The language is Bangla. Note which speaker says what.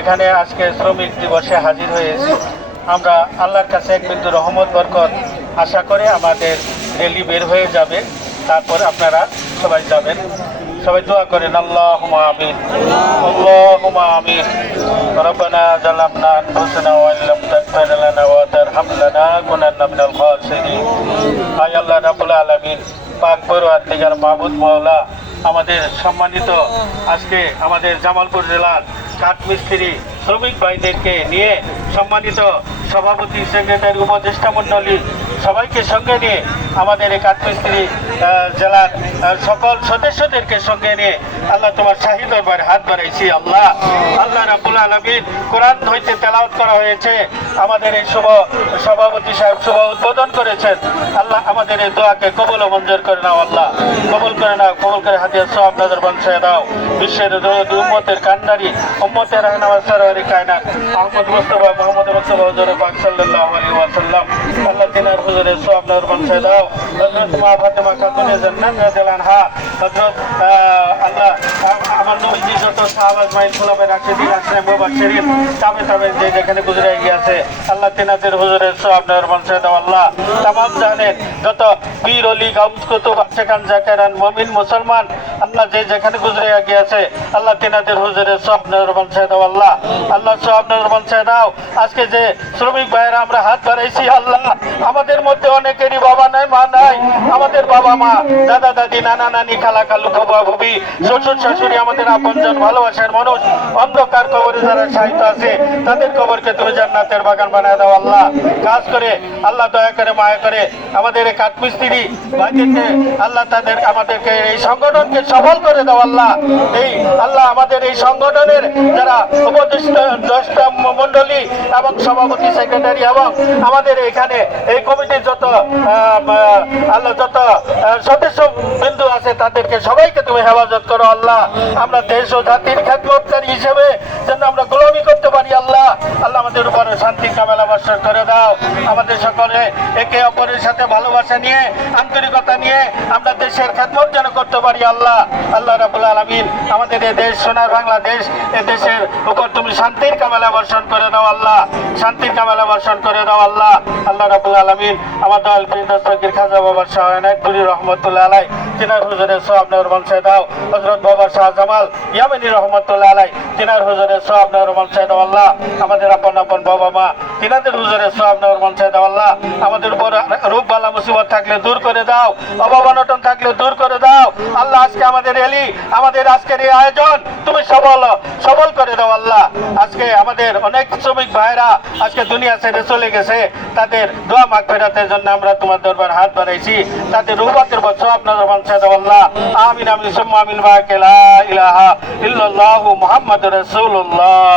Speaker 1: এখানে আজকে শ্রমিক দিবসে হাজির হয়েছি আমরা আল্লাহর কাছে এক বিন্দু রহমত বরকত আশা করে আমাদের র্যালি বের হয়ে যাবে তারপর আপনারা সবাই যাবেন সবাই দোয়া করেন আল্লাহ আমিন আল্লাহ আমিন ربنا ظلمنا أنفسنا وإن لم تغفر لنا وترحم لنا لنكونن من الخاسرين আয় আল্লাহ রাব্বুল আলামিন পাক পরওয়ার দিগার মাহবুদ মাওলা আমাদের সম্মানিত আজকে আমাদের জামালপুর জেলার কাঠমিস্ত্রি শ্রমিক ভাইদেরকে নিয়ে সম্মানিত সভাপতি সেক্রেটারি উপদেষ্টা মণ্ডলী সবাইকে সঙ্গে নিয়ে আমাদের এই কাঠমিস্ত্রি জেলার সকল সদস্যদেরকে সঙ্গে নিয়ে আল্লাহ তোমার শাহী দরবারে হাত বাড়াইছি, আল্লাহ। আল্লাহ রাবুল আলমিন কোরআন হইতে তেলাওয়াত করা হয়েছে। আমাদের এই শুভ সভাপতি সাহেব শুভ উদ্বোধন করেছেন। আল্লাহ আমাদের এই দোয়াকে কবল মঞ্জুর করে নাও, আল্লাহ। কবল করে নাও, কবল করে হাতে সব আপনাদের বংশে দাও। বিশ্বের উম্মতের কান্ডারি, উম্মতের রাহনামা সরওয়ারি কায়নাত। আহমদ মুস্তফা, মোহাম্মদ মুস্তফা আল্লাহ হুজুরে যে যেখানে আল্লাহ আল্লাহ। মুসলমান, আল্লাহ যে যেখানে গুজরে আল্লাহ তিনাদের দাও, আল্লাহ। আজকে যে শ্রমিক ভাইয়েরা, আমরা হাত বাড়াইছি, আল্লাহ। আমাদের মধ্যে অনেকেরই বাবা নাই, মা নাই। আমাদের বাবা মা, দাদা, দাদি, নানা, নানি, খালা, খালু খোবা ভুবি শ্বশুর, শাশুড়ি আমাদের আপনজন, ভালোবাসার মানুষ। অন্ধকার কবরে যারা সাহিত্য আছে, তাদের কবরকে তুমি জান্নাতের বাগান বানায় দাও, আল্লাহ। কাজ করে, আল্লাহ দয়া করে, মায়া করে আমাদের এই কাঠমিস্ত্রি ভাইদেরকে, আল্লাহ তাদের, আমাদেরকে এই সংগঠনকে সফল করে দাও, আল্লাহ। এই, আল্লাহ আমাদের এই সংগঠনের যারা উপদেষ্টা মন্ডলী এবং সভাপতি সেক্রেটারি এবং আমাদের এখানে এই কমিটির যত আল্লাহ যত সদস্য বিন্দু আছে, তাদেরকে সবাইকে তুমি হেফাজত করো, আল্লাহ। আমরা দেশ ও জাতির খ্যাতমতকারী হিসেবে যেন আমরা গোলামি করতে পারি আল্লাহ আল্লাহ আমাদের উপরে শান্তি বর্ষণ করে দাও। আমাদের সকলে একে অপরের সাথে ভালোবাসা নিয়ে, আন্তরিকতা নিয়ে আমরা দেশের খ্যাতমত যেন করতে পারি, আল্লাহ। আল্লাহ রাবুল আলমিন আমাদের এই দেশ, সোনার বাংলাদেশ, এ দেশের উপর তুমি শান্তির কামেলা বর্ষণ করে দাও, আল্লাহ। শান্তির কামেলা বর্ষণ করে দাও, আল্লাহ। আল্লাহ রাবুল আলমিন দল প্রিন্দাস খাজা বাবার শাহনায়ক বুড়ি রহমতুল্লাহ আলাই, তিনার হুজুরের সব বংশে দাও। হজরত বাবা শাহ জামাল ইয়ামিনী রহমতুল্লাহ আলাই, তিনার হুজুরের সব বংশে দাও, আল্লাহ। আমাদের আপন আপন বাবা মা, তিনাদের হুজুরের সব আপনার বংশে দাও আল্লাহ। আমাদের উপর রূপ বালা মুসিবত থাকলে দূর করে দাও, অভাব থাকলে দূর করে দাও। আল্লাহ, আজকে আমাদের এলি, আমাদের আজকের এই আয়োজন, তুমি সবল সবল করে দাও, আল্লাহ। আজকে আমাদের অনেক শ্রমিক ভাইরা আজকে দুনিয়া ছেড়ে চলে গেছে, তাদের দোয়া মাগ ফেরাতের জন্য আমরা তোমার দরবার হাত বাড়াইছি। তাদের রূপাতের বছর আপনার বংশে দাও আল্লাহ। আমিন আমিন, সুম্মা আমিন মা লা ইলাহা ইল্লাল্লাহু মুহাম্মাদুর রাসূলুল্লাহ।